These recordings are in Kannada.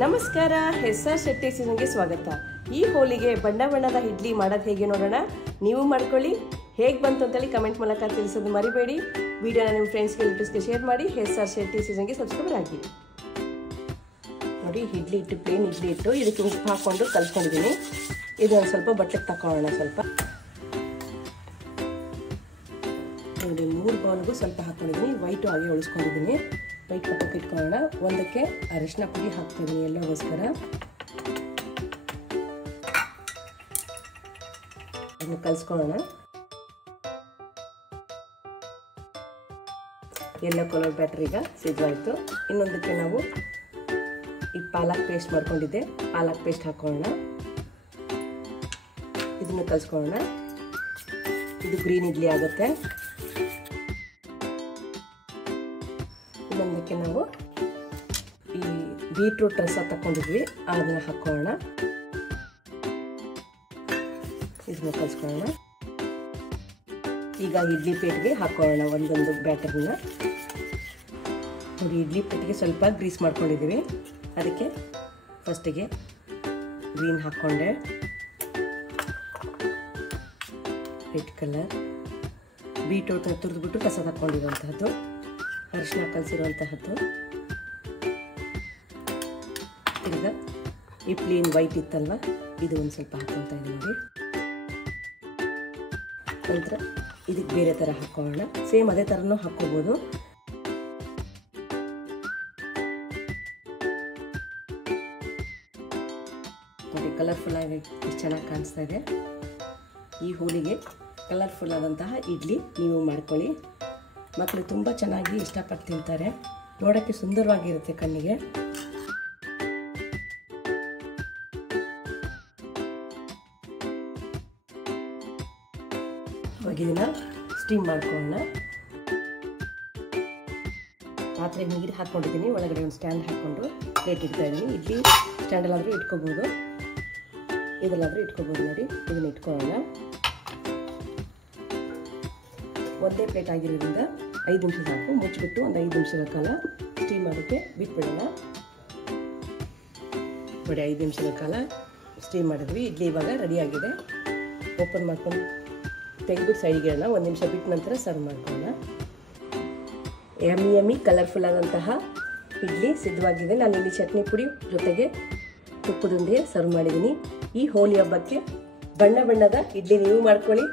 ನಮಸ್ಕಾರ, ಎಸ್.ಆರ್. ಶೆಟ್ಟಿ ಸೀಸನ್ಗೆ ಸ್ವಾಗತ. ಈ ಹೋಳಿಗೆ ಬಣ್ಣ ಬಣ್ಣದ ಇಡ್ಲಿ ಮಾಡೋದು ಹೇಗೆ ನೋಡೋಣ. ನೀವು ಮಾಡ್ಕೊಳ್ಳಿ. ಹೇಗೆ ಬಂತು ಅಂತೇಳಿ ಕಮೆಂಟ್ ಮೂಲಕ ತಿಳಿಸೋದು ಮರಿಬೇಡಿ. ವಿಡಿಯೋನ ನಿಮ್ಮ ಫ್ರೆಂಡ್ಸ್ಗೆ ರಿಲೇಟಿವ್ಸ್ಗೆ ಶೇರ್ ಮಾಡಿ. ಎಸ್.ಆರ್. ಶೆಟ್ಟಿ ಸೀಸನ್ಗೆ ಸಬ್ಸ್ಕ್ರೈಬರ್ ಆಗಿ. ನೋಡಿ, ಇಡ್ಲಿ ಇಟ್ಟು ಪ್ಲೇನ್ ಇಡ್ಲಿ ಇಟ್ಟು ಇದಕ್ಕೆ ಉಪ್ಪು ಹಾಕ್ಕೊಂಡು ಕಲ್ಸ್ಕೊಂಡಿದ್ದೀನಿ. ಇದೊಂದು ಸ್ವಲ್ಪ ಬಟ್ಲಿಗೆ ತಗೊಳ್ಳೋಣ. ಸ್ವಲ್ಪ ನೋಡಿ, 3 ಬೌಲ್ಗೂ ಸ್ವಲ್ಪ ಹಾಕ್ಕೊಂಡಿದ್ದೀನಿ. ವೈಟು ಹಾಗೆ ಉಳಿಸ್ಕೊಂಡಿದ್ದೀನಿ. ವೈಟ್ ಪಕ್ಕಕ್ಕೆ ಇಟ್ಕೊಳ್ಳೋಣ. ಒಂದಕ್ಕೆ ಅರಿಶಿನ ಪುಡಿ ಹಾಕ್ತಿದ್ದೀನಿ ಎಲ್ಲೋಗೋಸ್ಕರ. ಅದನ್ನು ಕಲಿಸ್ಕೊಳ್ಳೋಣ. ಎಲ್ಲೋ ಕಲರ್ ಬ್ಯಾಟರ್ ಈಗ ಸಿದ್ಧವಾಯಿತು. ಇನ್ನೊಂದಕ್ಕೆ ನಾವು ಈ ಪಾಲಕ್ ಪೇಸ್ಟ್ ಮಾಡ್ಕೊಂಡಿದ್ದೆ, ಪಾಲಕ್ ಪೇಸ್ಟ್ ಹಾಕೊಳ್ಳೋಣ. ಇದನ್ನು ಕಲಿಸ್ಕೊಳ್ಳೋಣ. ಇದು ಗ್ರೀನ್ ಇಡ್ಲಿ ಆಗುತ್ತೆ. ಇನ್ನೊಂದಕ್ಕೆ ನಾವು ಈ ಬೀಟ್ರೂಟ್ ರಸ ತಗೊಂಡಿದ್ವಿ, ಅದನ್ನ ಹಾಕೊಳ್ಳೋಣ. ಇದನ್ನ ಕಲಿಸ್ಕೊಳ್ಳೋಣ. ಈಗ ಇಡ್ಲಿ ಪ್ಲೇಟ್ಗೆ ಹಾಕೊಳ್ಳೋಣ ಒಂದೊಂದು ಬ್ಯಾಟರ್ನ. ನೋಡಿ, ಇಡ್ಲಿ ಪ್ಲೇಟ್ಗೆ ಸ್ವಲ್ಪ ಗ್ರೀಸ್ ಮಾಡ್ಕೊಂಡಿದ್ದೀವಿ. ಅದಕ್ಕೆ ಫಸ್ಟಿಗೆ ಗ್ರೀನ್ ಹಾಕ್ಕೊಂಡೆ, ರೆಡ್ ಕಲರ್, ಬೀಟ್ರೂಟ್ನ ತುರಿದ್ಬಿಟ್ಟು ರಸ ತಗೊಂಡಿರುವಂತಹದ್ದು, ಅರಿಶಿನ ಕಲಸಿರುವಂತಹದ್ದು. ಈಗ ಈ ಪ್ಲೇನ್ ವೈಟ್ ಇತ್ತಲ್ವ, ಇದು ಒಂದು ಸ್ವಲ್ಪ ಹಾಕ್ಕೊಳ್ತಾ ಇದ್ದೀನಿ ನೋಡಿ. ನಂತರ ಇದಕ್ಕೆ ಬೇರೆ ಥರ ಹಾಕೊಳ್ಳೋಣ. ಸೇಮ್ ಅದೇ ಥರನೂ ಹಾಕ್ಕೋಬೋದು. ನೋಡಿ, ಕಲರ್ಫುಲ್ ಆಗಿ ಎಷ್ಟು ಚೆನ್ನಾಗಿ ಕಾಣಿಸ್ತಾ ಇದೆ. ಈ ಹೋಳಿಗೆ ಕಲರ್ಫುಲ್ ಆದಂತಹ ಇಡ್ಲಿ ನೀವು ಮಾಡ್ಕೊಳ್ಳಿ. ಮಕ್ಕಳು ತುಂಬ ಚೆನ್ನಾಗಿ ಇಷ್ಟಪಟ್ಟು ತಿಂತಾರೆ. ನೋಡೋಕ್ಕೆ ಸುಂದರವಾಗಿರುತ್ತೆ ಕಣ್ಣಿಗೆ. ಇದನ್ನ ಸ್ಟೀಮ್ ಮಾಡ್ಕೊಳ್ಳೋಣ. ಪಾತ್ರೆಗೆ ನೀರು ಹಾಕ್ಕೊಂಡಿದ್ದೀನಿ. ಒಳಗಡೆ ಒಂದು ಸ್ಟ್ಯಾಂಡ್ ಹಾಕ್ಕೊಂಡು ಪ್ಲೇಟ್ ಇಡ್ತಾ ಇದ್ದೀನಿ. ಇಡ್ಲಿ ಸ್ಟ್ಯಾಂಡಲ್ಲಾದರೂ ಇಟ್ಕೋಬೋದು, ಇದಲ್ಲಾದರೂ ಇಟ್ಕೋಬೋದು. ನೋಡಿ, ಇದನ್ನ ಇಟ್ಕೊಳ್ಳೋಣ. ಒಂದೇ ಪ್ಲೇಟ್ ಆಗಿರೋದ್ರಿಂದ 5 ನಿಮಿಷ ಸಾಕು. ಮುಚ್ಚಿಬಿಟ್ಟು ಒಂದು 5 ನಿಮಿಷಗಳ ಕಾಲ ಸ್ಟೀಮ್ ಮಾಡೋಕ್ಕೆ ಬಿಟ್ಬಿಡೋಣ. ನೋಡಿ, 5 ನಿಮಿಷಗಳ ಕಾಲ ಸ್ಟೀಮ್ ಮಾಡಿದ್ವಿ. ಇಡ್ಲಿ ಇವಾಗ ರೆಡಿಯಾಗಿದೆ. ಓಪನ್ ಮಾಡ್ಕೊಂಡು ತೆಗೆದ್ಬಿಟ್ಟು ಸೈಡ್ಗೆ ಇಡೋಣ. 1 ನಿಮಿಷ ಬಿಟ್ಟ ನಂತರ ಸರ್ವ್ ಮಾಡ್ಕೊಳ್ಳೋಣ. ಯಮ್ಮಿ ಕಲರ್ಫುಲ್ ಆದಂತಹ ಇಡ್ಲಿ ಸಿದ್ಧವಾಗಿದೆ. ನಾನು ಇಲ್ಲಿ ಚಟ್ನಿ ಪುಡಿ ಜೊತೆಗೆ ತುಪ್ಪದೊಂದಿಗೆ ಸರ್ವ್ ಮಾಡಿದ್ದೀನಿ. ಈ ಹೋಳಿ ಹಬ್ಬಕ್ಕೆ ಬಣ್ಣ ಬಣ್ಣದ ಇಡ್ಲಿ ನೀವು ಮಾಡ್ಕೊಳ್ಳಿ.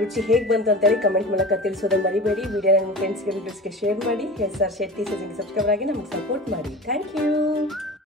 ರುಚಿ ಹೇಗೆ ಬಂತು ಅಂತೇಳಿ ಕಮೆಂಟ್ ಮೂಲಕ ತಿಳಿಸೋದನ್ನು ಮರಿಬೇಡಿ. ವಿಡಿಯೋನ ನಿಮ್ಮ ಫ್ರೆಂಡ್ಸ್ಗೆ ರಿಲೇಟಿವ್ಸ್ಗೆ ಶೇರ್ ಮಾಡಿ. ಎಸ್.ಆರ್. ಶೆಟ್ಟಿ ಸೀಸನ್ಗೆ ಸಬ್ಸ್ಕ್ರೈಬರ್ ಆಗಿ ನಮಗೆ ಸಪೋರ್ಟ್ ಮಾಡಿ. Thank you.